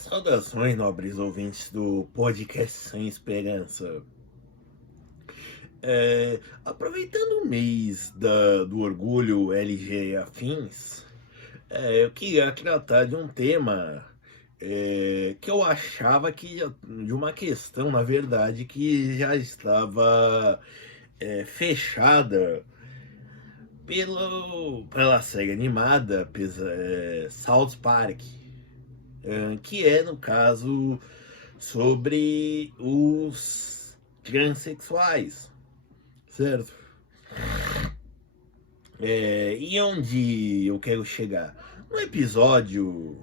Saudações, nobres ouvintes do podcast Sem Esperança. Aproveitando o mês do orgulho LG e afins, eu queria tratar de um tema que eu achava de uma questão, na verdade, que já estava fechada pela série animada South Park, que é, no caso, sobre os transexuais, certo? E onde eu quero chegar? Num episódio,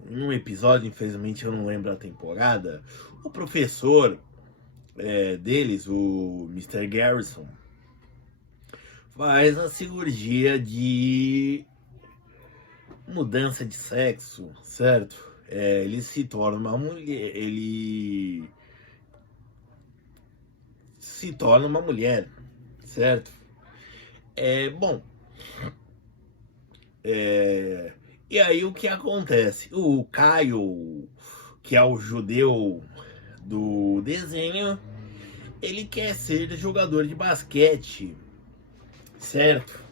infelizmente eu não lembro a temporada, o professor deles, o Mr. Garrison, faz a cirurgia de mudança de sexo, certo? Ele se torna uma mulher, ele se torna uma mulher, certo? Bom, e aí o que acontece? O Caio, que é o judeu do desenho, ele quer ser jogador de basquete, certo?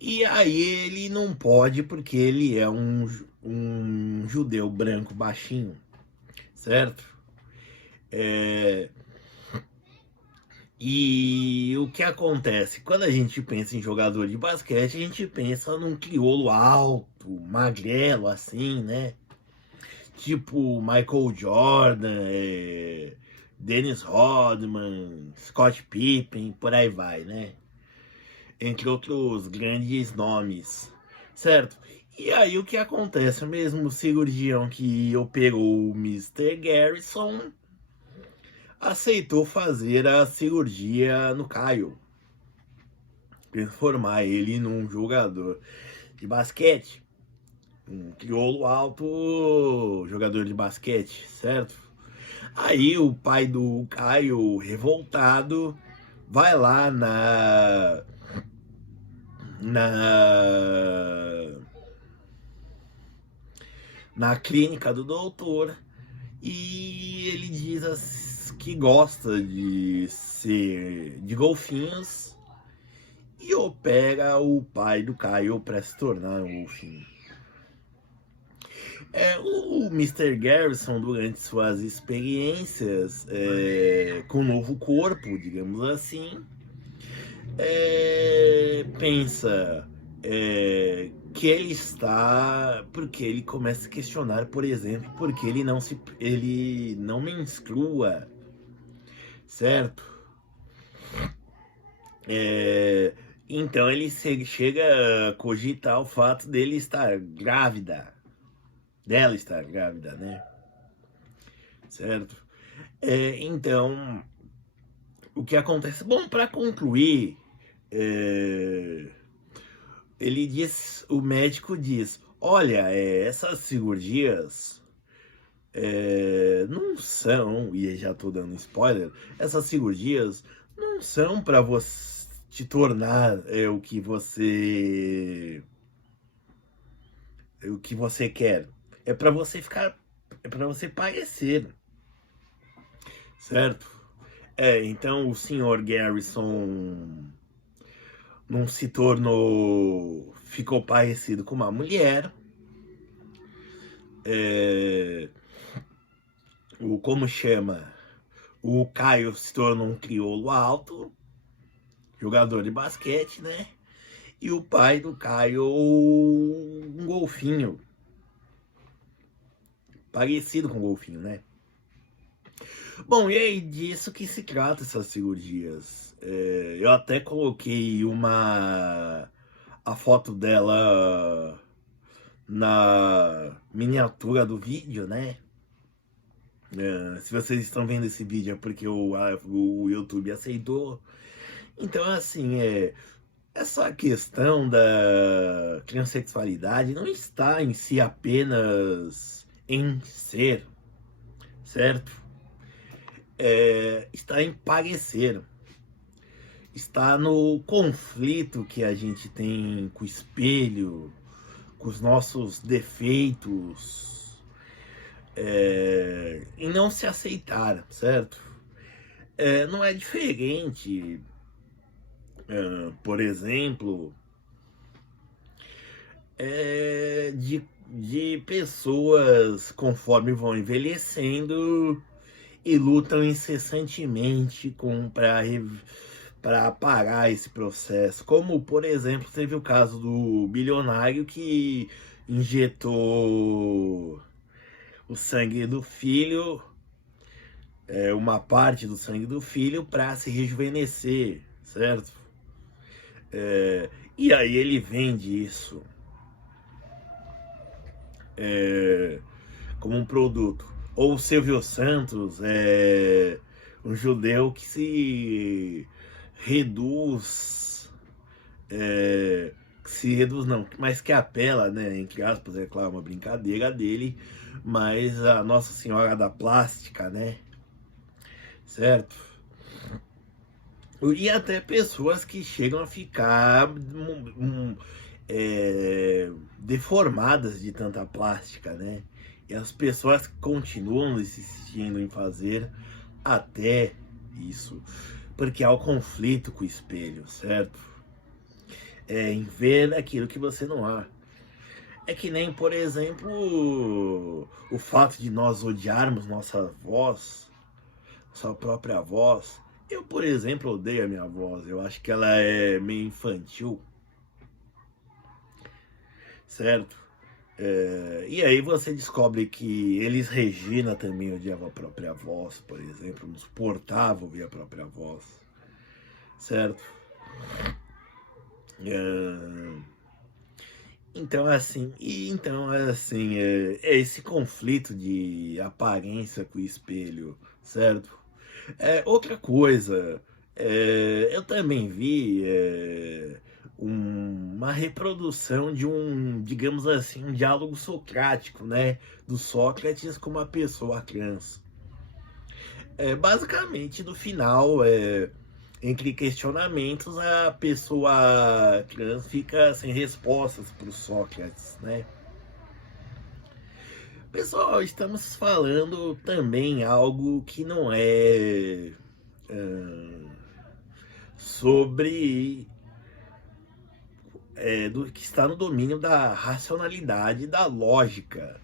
E aí ele não pode porque ele é um judeu branco baixinho, certo? É, E o que acontece? Quando a gente pensa em jogador de basquete, a gente pensa num crioulo alto, magrelo, assim, né? Tipo Michael Jordan, Dennis Rodman, Scott Pippen, por aí vai, né? Entre outros grandes nomes, certo? E aí o que acontece? O mesmo cirurgião que operou o Mr. Garrison aceitou fazer a cirurgia no Caio, transformar ele num jogador de basquete, um crioulo alto jogador de basquete, certo? Aí o pai do Caio, revoltado, vai lá na na clínica do doutor e ele diz que gosta de ser de golfinhos e opera o pai do Caio para se tornar um golfinho. O Mr. Garrison, durante suas experiências com o novo corpo, digamos assim, pensa que ele está, porque ele começa a questionar, por exemplo, porque ele não menstrua, certo? É, então ele chega a cogitar o fato dele estar grávida, dela estar grávida, né? Certo? Então, o que acontece? Bom, para concluir, é, o médico diz: olha, essas cirurgias não são, e já tô dando spoiler, essas cirurgias não são para você te tornar o que você quer. É para você ficar, é para você parecer, certo? Então o senhor Garrison não se tornou, ficou parecido com uma mulher. Como chama? O Caio se tornou um crioulo alto, jogador de basquete, né? E o pai do Caio, um golfinho, parecido com um golfinho, né? Bom, e aí disso que se trata essas cirurgias. Eu até coloquei a foto dela na miniatura do vídeo, né? Se vocês estão vendo esse vídeo é porque o YouTube aceitou. Então, assim, essa questão da transexualidade não está em si apenas em ser, certo? Está em parecer. Está no conflito que a gente tem com o espelho, com os nossos defeitos, e não se aceitar, certo? Não é diferente, por exemplo, de pessoas conforme vão envelhecendo e lutam incessantemente para parar esse processo. Como, por exemplo, teve o caso do bilionário que injetou o sangue do filho, uma parte do sangue do filho, para se rejuvenescer, certo? E aí ele vende isso como um produto. Ou o Silvio Santos, um judeu que se reduz, não, mas que apela, né, entre aspas, é claro, uma brincadeira dele, mas a Nossa Senhora da Plástica, né, certo? E até pessoas que chegam a ficar deformadas de tanta plástica, né? E as pessoas continuam insistindo em fazer até isso, porque há o conflito com o espelho, certo? Em ver aquilo que você não há. É que nem, por exemplo, o fato de nós odiarmos nossa voz, sua própria voz. Eu, por exemplo, odeio a minha voz. Eu acho que ela é meio infantil, certo? E aí você descobre que Elis Regina também odiava a própria voz, por exemplo, não suportava ouvir a própria voz, certo? Então assim, é esse conflito de aparência com o espelho, certo? Outra coisa, eu também vi uma reprodução de digamos assim, um diálogo socrático, né? Do Sócrates com uma pessoa trans. Basicamente, no final, entre questionamentos, a pessoa trans fica sem respostas para o Sócrates, né? Pessoal, estamos falando também algo que não é sobre do que está no domínio da racionalidade e da lógica,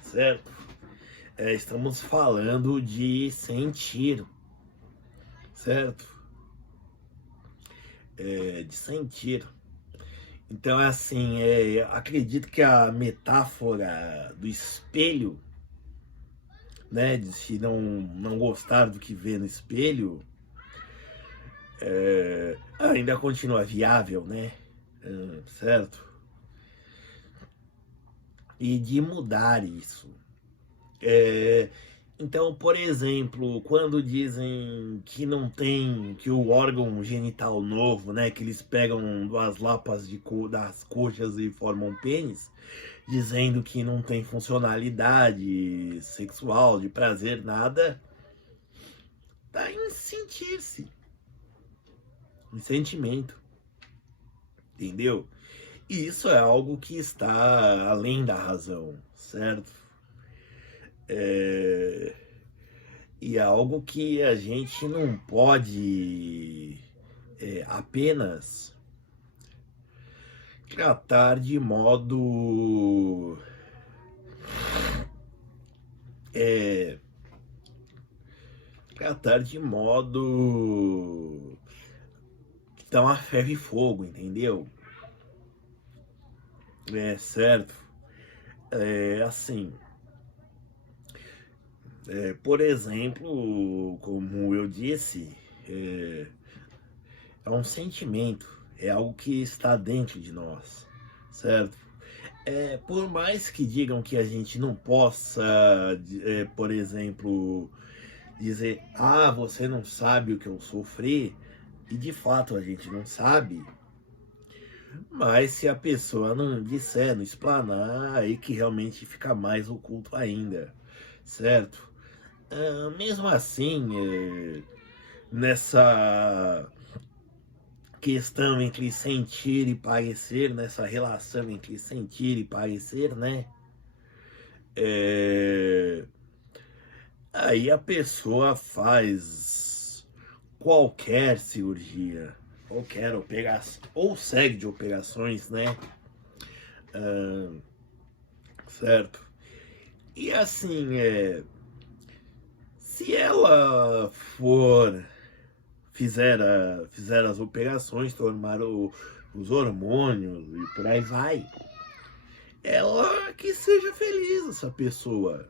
certo? Estamos falando de sentir, certo? De sentir. Então, assim, acredito que a metáfora do espelho, né, de se não gostar do que vê no espelho, ainda continua viável, né? Certo? E de mudar isso. Então, por exemplo, quando dizem que não tem, que o órgão genital novo, né, que eles pegam duas lapas das coxas e formam um pênis, dizendo que não tem funcionalidade sexual, de prazer, nada, tá em sentir-se, em sentimento, entendeu? E isso é algo que está além da razão, certo? E é algo que a gente não pode apenas tratar de modo que tá uma ferro e fogo, entendeu? Certo? Assim, por exemplo, como eu disse, é um sentimento, é algo que está dentro de nós, certo? Por mais que digam que a gente não possa, por exemplo, dizer, você não sabe o que eu sofri, e de fato a gente não sabe, mas se a pessoa não disser, não explanar, aí que realmente fica mais oculto ainda, certo? Mesmo assim, nessa questão entre sentir e parecer, nessa relação entre sentir e parecer, né? Aí a pessoa faz qualquer cirurgia, qualquer operação, ou série de operações, né? Certo? E assim, se ela fizer as operações, tomar os hormônios e por aí vai, ela que seja feliz, essa pessoa.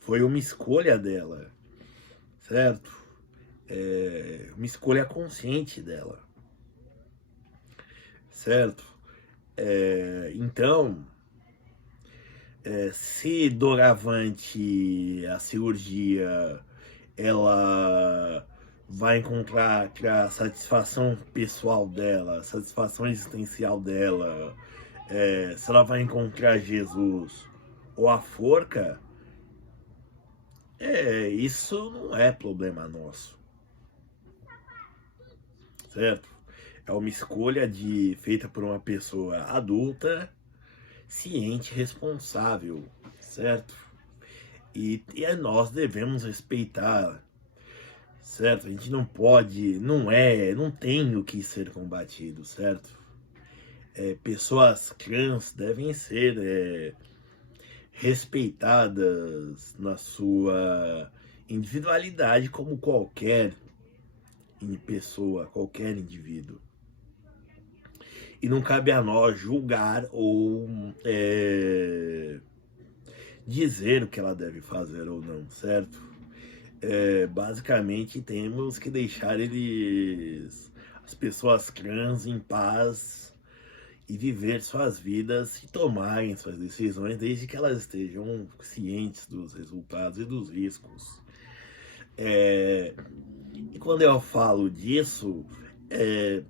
Foi uma escolha dela, certo? Uma escolha consciente dela, certo? Então, se doravante a cirurgia ela vai encontrar a satisfação pessoal dela, satisfação existencial dela, se ela vai encontrar Jesus ou a forca, isso não é problema nosso, certo? É uma escolha feita por uma pessoa adulta, ciente, responsável, certo? E nós devemos respeitar, certo? A gente não pode, não tem o que ser combatido, certo? Pessoas trans devem ser respeitadas na sua individualidade como qualquer pessoa, qualquer indivíduo. E não cabe a nós julgar ou dizer o que ela deve fazer ou não, certo? Basicamente temos que deixar as pessoas trans em paz e viver suas vidas e tomarem suas decisões desde que elas estejam cientes dos resultados e dos riscos. E quando eu falo disso, é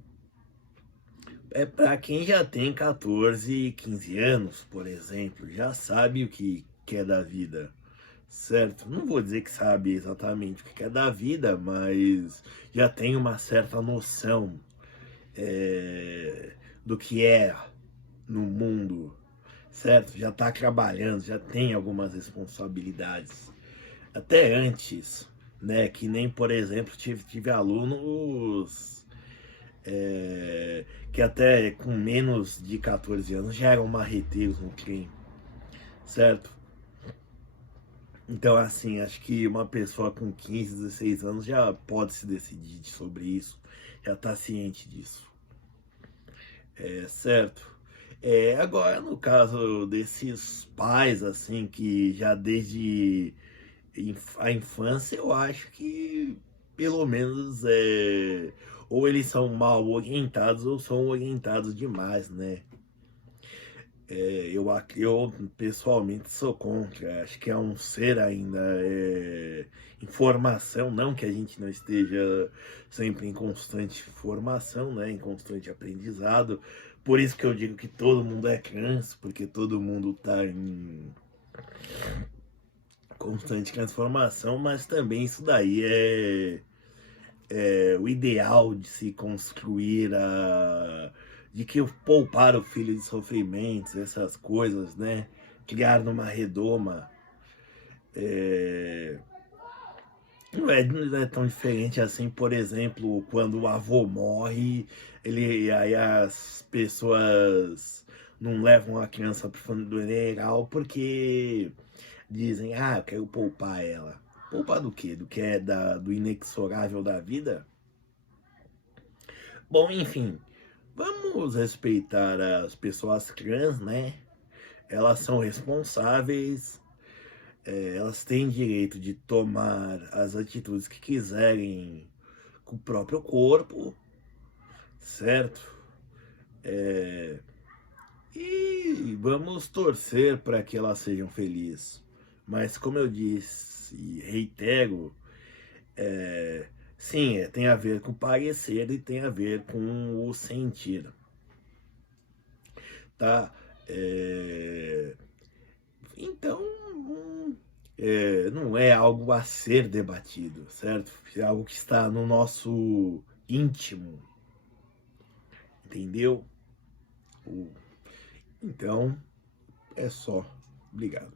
para quem já tem 14, 15 anos, por exemplo, já sabe o que é da vida, certo? Não vou dizer que sabe exatamente o que é da vida, mas já tem uma certa noção do que é no mundo, certo? Já está trabalhando, já tem algumas responsabilidades. Até antes, né? Que nem, por exemplo, tive alunos que até com menos de 14 anos já eram marreteiros no crime, certo? Então, assim, acho que uma pessoa com 15, 16 anos já pode se decidir sobre isso, já está ciente disso, certo? Agora, no caso desses pais, assim, que já desde a infância, eu acho que pelo menos ou eles são mal orientados ou são orientados demais, né? Eu pessoalmente sou contra, acho que é um ser ainda em formação, não que a gente não esteja sempre em constante formação, né, em constante aprendizado, por isso que eu digo que todo mundo é criança, porque todo mundo está em constante transformação, mas também isso daí é o ideal de se construir de que poupar o filho de sofrimentos, essas coisas, né? Criar numa redoma. Não é tão diferente assim, por exemplo, quando o avô morre, aí as pessoas não levam a criança para o funeral porque dizem, eu quero poupar ela. Poupar do quê? Do que é do inexorável da vida? Bom, enfim, vamos respeitar as pessoas trans, né? Elas são responsáveis, elas têm direito de tomar as atitudes que quiserem com o próprio corpo, certo? E vamos torcer para que elas sejam felizes. Mas como eu disse e reitero, sim, tem a ver com o parecer e tem a ver com o sentir, tá? Então, não é algo a ser debatido, certo? É algo que está no nosso íntimo, entendeu? Então, é só. Obrigado.